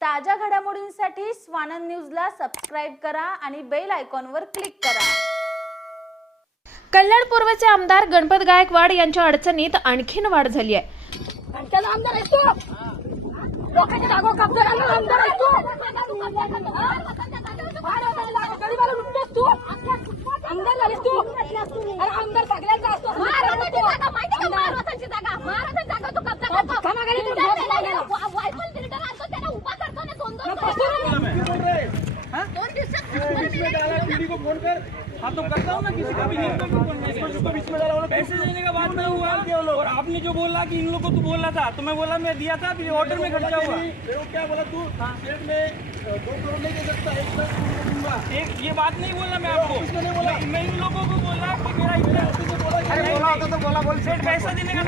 ताज्या घडामोडींसाठी स्वानंद न्यूजला सबस्क्राईब करा आणि बेल आयकॉनवर क्लिक करा. कल्याण पूर्वचे आमदार गणपत गायकवाड यांच्या अडचणीत आणखीन वाढ झाली आहे. आमदार आहेस तू? लोकांच्या जागो कब्जा दोन दोन दिवसात दीदी को फ़ोन कर हाँ तो करता हूँ ना किसी का भी में बीच में डाला पैसे देने का बात नहीं हुआ और आपने जो बोला कि इन लोग को तू बोल रहा था तो मैं बोला मैं दिया था फिर ऑर्डर में खर्चा हुआ क्या बोला तू में दो करोड़ नहीं दे सकता एक एक ये बात नहीं बोला मैं आपको मैं, मैं इन लोगों को बोला कि मेरा इतना तो बोला बोल पैसा देने का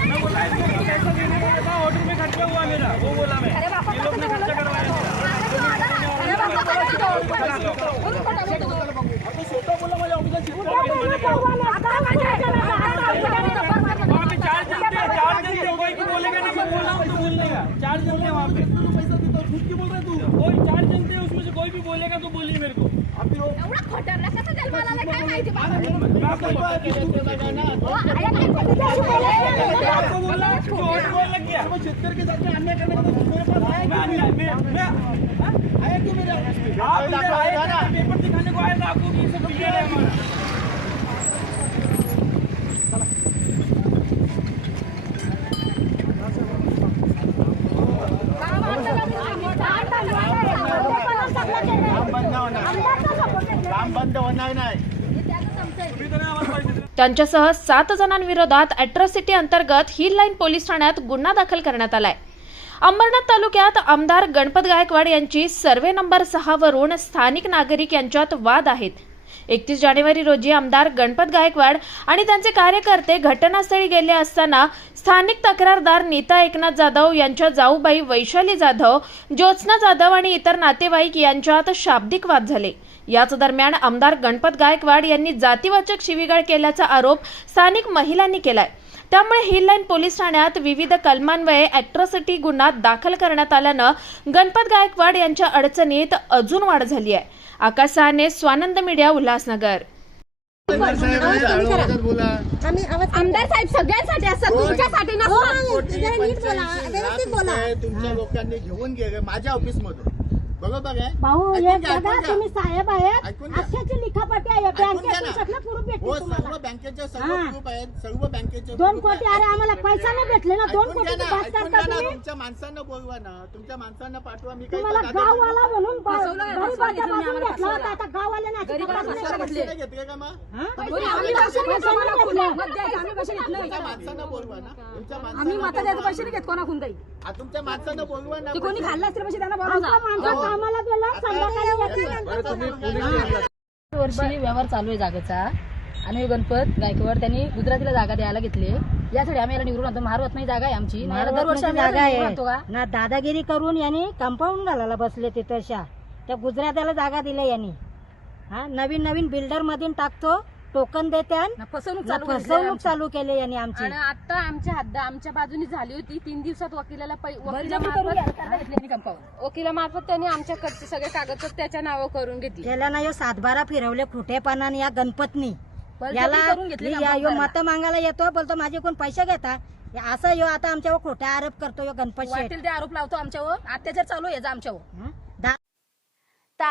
मैं बोला पैसा देने का था ऑर्डर में खर्चा हुआ मेरा। वो बोला मैं ये लोग ने खर्चा करवाया वहाँ पे चार जनते हैं चार जनते कोई भी बोलेगा ना मैं बोल रहा हूँ तो बोलने का चार जनते हैं वहाँ पे पैसा देता झूठ क्यों बोल रहा है तू कोई चार जनते हैं उसमें से कोई भी बोलेगा तो बोलिए मेरे को आप भी हो एवढा खोटरला कसं जन्माला काय माहिती मैं आपको आपको बोल रहा हूँ जो ऑर्डर बोल लग गया शेतकरी के साथ में अन्याय करने का तो मेरे पास आया मैं अन्याय मैं मैं आया क्यों मेरे आप इधर आए थे पेपर दिखाने को आए ना आपको कि ये सब क्लियर है हमारा बंद होणार नाही त्यांच्यासह सात जणांविरोधात अॅट्रॉसिटी अंतर्गत हिल लाईन पोलीस ठाण्यात गुन्हा दाखल करण्यात आलाय. अंबरनाथ तालुक्यात आमदार गणपत गायकवाड यांची सर्वे नंबर सहा वरून स्थानिक नागरिक यांच्यात वाद आहेत. एकतीस जानेवारी रोजी आमदार गणपत गायकवाड आणि त्यांचे कार्यकर्ते घटनास्थळी गेले असताना स्थानिक तक्रारदार नीता एकनाथ जाधव यांच्या जाऊबाई वैशाली जाधव ज्योत्स्ना जाधव आणि इतर नातेवाईक यांच्यात शाब्दिक वाद झाले. याच दरम्यान आमदार गणपत गायकवाड यांनी जातीवाचक शिवीगाळ केल्याचा आरोप स्थानिक महिलांनी केलाय. त्यामुळे हिल लाईन पोलीस ठाण्यात विविध कलमान्वये अॅट्रॉसिटी गुन्हा दाखल करण्यात आल्यानं गणपत गायकवाड यांच्या अडचणीत अजून वाढ झाली आहे. आकाश सहाने स्वानंद मीडिया उल्हासनगर आमदार साहेब सगळ्यांसाठी असतात तुमच्यासाठी नसतात तुमच्या लोकांनी घेऊन गेले माझ्या ऑफिस मधून बरोबर आहे भाऊ ऐकून एक घ्या, बघा ऐकून घ्या. तुम्ही साहेब आहेत ऐकून घ्या. अख्ख्याची लिखापट्टी आहे ऐकून घ्या बँकेतून ना. सगळं प्रूफ भेटते हो सर्व तुम्हाला बँकेचे सर्व हा. ग्रुप आहेत सर्व बँकेचे दोन group कोटी आहेत. अरे आम्हाला पैसा नाही भेटले ना दोन ऐकून घ्या कोटी ना, बात ऐकून करता घ्या ना, तुम्ही तुमच्या माणसांना बोलवा ना तुमच्या माणसांना पाठवा मी काही तुम्हाला दादा- गाववाला म्हणून ब- फसवलं, गरीबाच्या फसवलं घेतलं बाजून आम्हाला घेतला होता फसवलं. आता गाववाल्याने अशी गरीबाला तपासणी फसवलं नाही घेतले. केली. पैसे घेतले का मग? आम्ही पैसे पैसे घेतले. नाही घेतले. मत द्यायचं, आम्ही पैसे घेत नाही. तुमच्या माणसांना बोलवा ना तुमच्या आम्ही माणसांना मत द्यायचे बोलवा. पैसे नाही घेत कोणाकडून काही हा, तुमच्या माणसांना बोलवा ना ते कोणी खाल्ला असतील पैसे त्यांना आमचा बोलवा माणसं कामाला गेला संध्याकाळी येतील. वर्षी व्यवहार चालू आहे जागेचा. आणि गणपत गायकवाड त्यांनी गुजरातीला जागा द्यायला घेतली यासाठी आम्ही याला निवडून आणतो. महारवत नाही जागा आहे आमची. दरवर्षी जागा आहे. ना दादागिरी करून यांनी कंपाऊंड घालायला बसले तिथं शा त्या गुजरात्याला जागा दिल्या यांनी. हा नवीन नवीन बिल्डर मधून टाकतो. टोकन देत्यान ना फसवणूक ना चालू केली फसवणूक आमची. चालू केली यांनी आमची. आणि आता आमच्या हद्द आमच्या बाजूनी झाली होती. तीन दिवसात वकिलाला पै- वकिलामार्फत कंपाऊंड वकिलामार्फत त्यांनी आमच्याकडचे सगळे कागदपत्र त्याच्या नावावर करून घेतले. त्याला ना यो सातबारा फिरवले खोटेपणाने या गणपतनी. बळजबरी याला करून घेतली या- कंपाऊंड यो करायला. मत मागायला येतो बोलतो माझे कोण पैसे घेता. असं यो आता आमच्यावर खोटे आरोप करतो यो गणपत शेठ. वाटेल ते आरोप लावतो आमच्यावर. अत्याचार चालू आहे आमच्यावर. हं?